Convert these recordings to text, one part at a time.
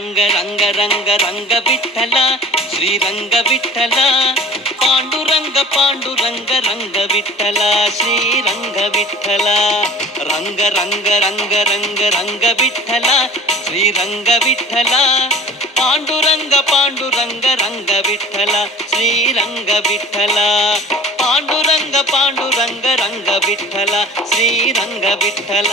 రంగ రంగ రంగ రంగ విఠల శ్రీరంగ విఠల పాండురంగ పాండురంగ రంగ విఠల శ్రీరంగ విఠల రంగ రంగ రంగ రంగ రంగ విఠల శ్రీరంగ విఠల పాండురంగ పాండురంగ రంగ విఠల శ్రీరంగ విఠల పాండురంగ పాండురంగ రంగ విఠల శ్రీరంగ విఠల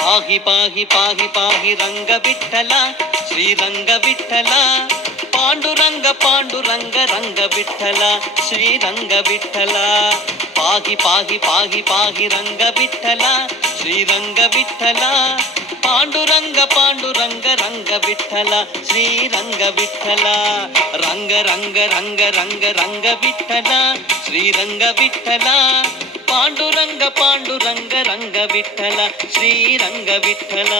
పాహి పాహి పాహి పాహి రంగ విఠల శ్రీరంగ విఠల పాండురంగ పాండురంగ రంగ విఠల శ్రీరంగ విఠల పాహి పాహి పాహి పాహి రంగ విఠల శ్రీరంగ విఠల పాండురంగ పాండురంగ రంగ విఠల శ్రీరంగ విఠల రంగ రంగ రంగ రంగ రంగ విఠల శ్రీరంగ విఠల పాండురంగ పాండురంగ రంగ విఠల శ్రీరంగ విఠల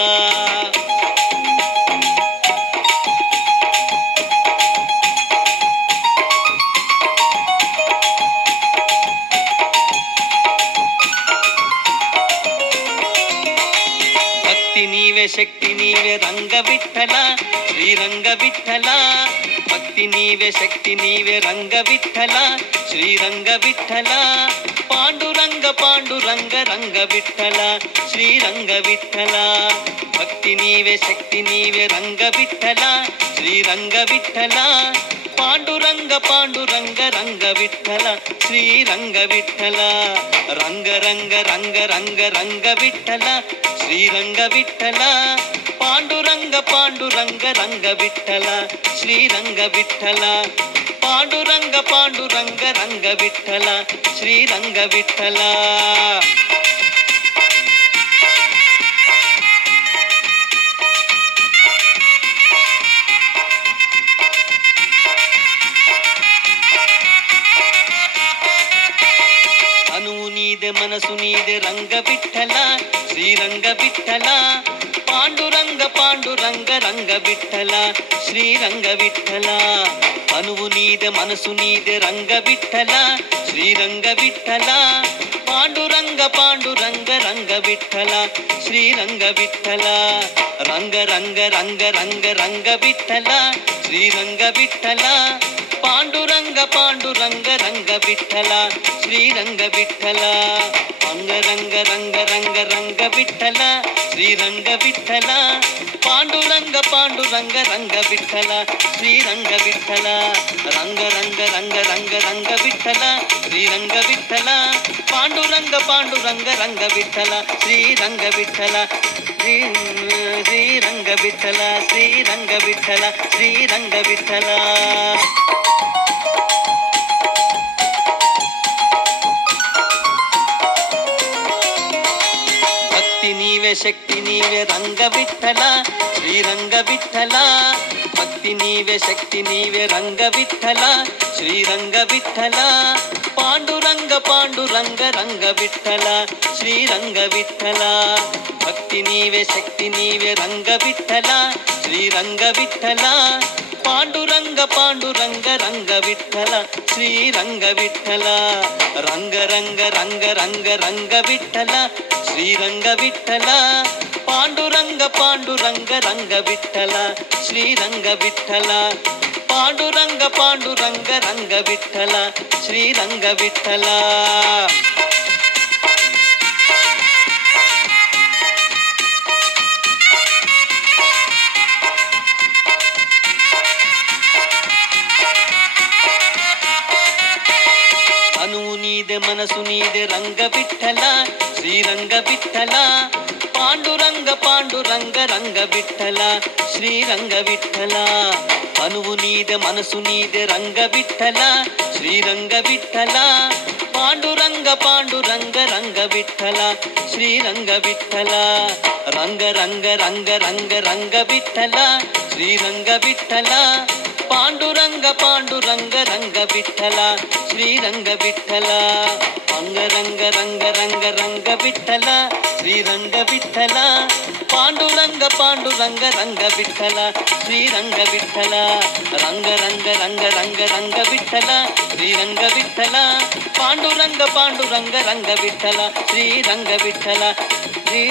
భక్తి నీవే శక్తి నీవే రంగ విఠల శ్రీరంగ విఠల భక్తి నీవే శక్తి నీవే రంగ విఠల శ్రీరంగ విఠల పాండురంగ పాండురంగ రంగ విఠల శ్రీరంగ విఠల భక్తి నీవే శక్తి నీవే రంగ విఠల శ్రీరంగ విఠల పాండురంగ పాండురంగ రంగ విఠల శ్రీరంగ విఠల రంగ రంగ రంగ రంగ రంగ విఠల శ్రీరంగ విఠల పాండురంగ పాండురంగ రంగ విఠల శ్రీరంగ విఠల పాండురంగ పాండురంగ రంగ విఠల శ్రీరంగ విఠల తనువు నీదే మనసు నీదే రంగ విఠల శ్రీరంగ విఠల పాండురంగ పాండురంగ రంగ విఠల శ్రీరంగ విఠల తనువు నీదే మనసు నీదే రంగ విఠల శ్రీరంగ విఠల పాండురంగ పాండురంగ రంగ విఠల శ్రీరంగ విఠల రంగ రంగ రంగ రంగ రంగ విఠల శ్రీరంగ విఠల పాండురంగ పాండురంగ రంగ విఠల శ్రీరంగ విఠల రంగ రంగ రంగ రంగ విఠల శ్రీరంగ విఠల పాండురంగ పాండురంగ రంగ విఠల శ్రీరంగ విఠల రంగ రంగ రంగ రంగ రంగ విఠల శ్రీరంగ విఠల పాండురంగ పాండురంగ రంగ విఠల శ్రీరంగ విఠల శ్రీరంగ విఠల శ్రీరంగ విఠల శ్రీరంగ విఠల నీవే శక్తి నీవే రంగ విఠల శ్రీరంగ విఠల భక్తి నీవే శక్తి నీవే రంగ విఠల శ్రీరంగ విఠల పాండురంగ పాండురంగ రంగ విఠల శ్రీరంగ విఠల భక్తి నీవే శక్తి నీవే రంగ విఠల శ్రీరంగ విఠల పాండురంగ పాండురంగ రంగ విఠల శ్రీరంగ విఠల రంగ రంగ రంగ రంగ రంగ విఠల శ్రీరంగ విఠల పాండురంగ పాండురంగ రంగ విఠల శ్రీరంగ విఠల పాండురంగ పాండురంగ రంగ విఠల శ్రీరంగ విఠల తనువు నీదే మనసు నీదే రంగ విఠల శ్రీరంగ విఠల పాండురంగ పాండురంగ రంగ విఠల శ్రీరంగ విఠల తనువు నీదే మనసు నీదే రంగ విఠల శ్రీరంగ విఠల పాండురంగ పాండురంగ రంగ విఠల శ్రీరంగ విఠల రంగ రంగ రంగ రంగ రంగ విఠల శ్రీరంగ విఠల పాండురంగ పాండురంగ రంగ విఠల శ్రీరంగ విఠల రంగ రంగ రంగ రంగ రంగ విఠల శ్రీ శ్రీరంగ విఠల పాండురంగ పాండురంగ రంగ విఠల శ్రీరంగ విఠల రంగ రంగ రంగ రంగ రంగ విఠల శ్రీరంగ విఠల పాండురంగ పాండురంగ రంగ విఠల శ్రీరంగ విఠల శ్రీ